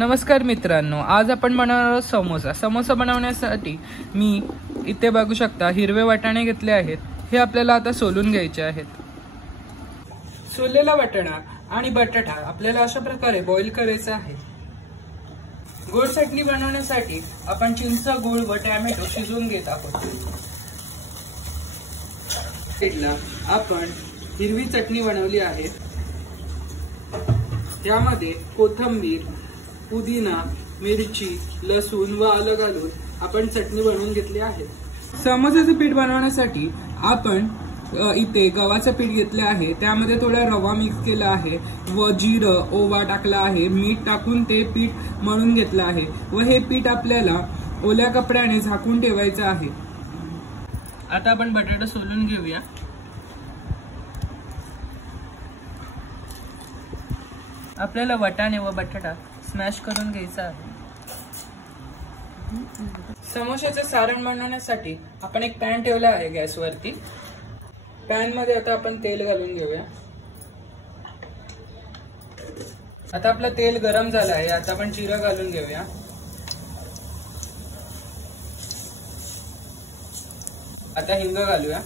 नमस्कार मित्रांनो, आज आपण बनवणार आहोत समोसा। समोसा बनवण्यासाठी मी इथे बघू शकता हिरवे वाटाणे घेतले आहेत। हे आपल्याला आता सोलून घ्यायचे आहेत। सोललेला वाटाणा आणि बटाटा आपल्याला अशा प्रकारे बॉईल करायचा आहे। गोड चटणी बनवण्यासाठी आपण चिंच, गूळ व टोमॅटो शिजवून घेत आहोत। इथला आपण हिरवी चटणी बनवली आहे। त्यामध्ये कोथिंबीर, पुदिना, मिरची, लसूण व आलं घालून आपण चटणी बनवून घेतली आहे। समोसाचे पीठ बनवण्यासाठी आपण इथे गव्हाचं पीठ घेतले आहे। त्यामध्ये थोडा रवा मिक्स केला आहे व जिरं, ओवा टाकला आहे। मीठ टाकून ते पीठ मळून घेतलं आहे व हे पीठ आपल्याला ओल्या कपड्याने झाकून ठेवायचं आहे। आता आपण बटाटा सोलून घेऊया। आपल्याला वाटाणे व बटाटा स्मॅश करून घ्यायचा आहे। समोसाचे सारण बनवण्यासाठी आपण एक पॅन ठेवला आहे गॅसवरती। पॅन मध्ये आता आपण तेल घालून घेऊया। आता आपलं तेल गरम झालं आहे। आता आपण जिरं घालून घेऊया। आता हिंग घालूया।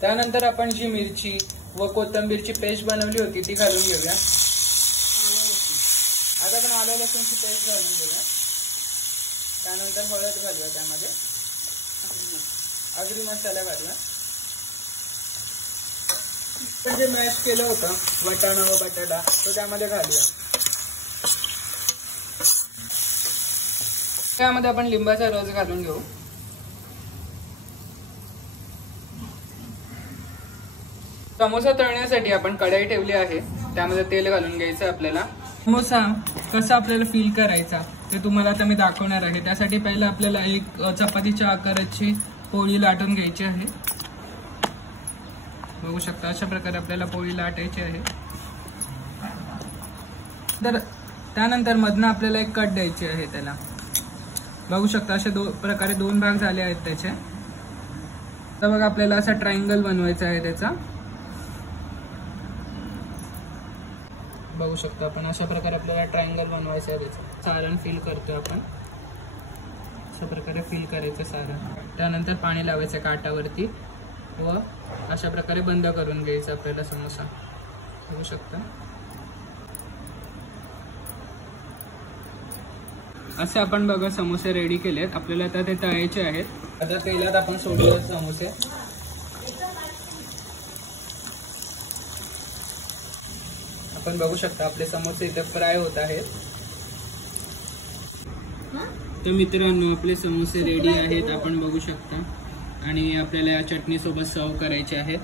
त्यानंतर आपण जी मिरची व कोथिंबीरची पेस्ट बनवली होती ती घालून घेऊया। आता आपण आलं लसूणची पेस्ट घालून घेऊया। त्यानंतर हळद घालूया। त्यामध्ये आगरी मसाला घालूया। जे मॅश केलं होतं वाटाणा व बटाटा तो त्यामध्ये घालूया। त्यामध्ये आपण लिंबाचा रस घालून घेऊ। समोसा तळण्यासाठी आपण कढई ठेवली आहे। त्यामध्ये तेल घालून घ्यायचं आपल्याला। समोसा कसा आपल्याला फील करायचा ते तुम्हाला आता मी दाखवणार आहे। त्यासाठी पहिला आपल्याला एक चपातीच्या आकाराची पोळी लाटून घ्यायची आहे। बघू शकता अशा प्रकारे आपल्याला पोळी लाटायची आहे। तर त्यानंतर मधनं आपल्याला एक कट द्यायची आहे त्याला। बघू शकता अशा प्रकारे दोन भाग झाले आहेत त्याचे। तर बघा आपल्याला असा ट्रायंगल बनवायचा आहे त्याचा। बघू शकता आपण अशा प्रकारे आपल्याला ट्रायंगल बनवायचं आहे त्याचं। सारण फिल करतोय आपण अशा प्रकारे फिल करायचं सारण। त्यानंतर पाणी लावायचं काठावरती व अशा प्रकारे बंद करून घ्यायचं आपल्याला समोसा। बघू शकता असे आपण बघा समोसे रेडी केलेत। आपल्याला आता ते तळायचे आहेत। आता तेलात आपण सोडले समोसे। आपण बघू शकता आपले समोसे इथे फ्राय होत आहेत। तर मित्रांनो आपले समोसे रेडी आहेत आपण बघू शकता आणि आपल्याला या चटणी सोबत सर्व करायचे आहेत।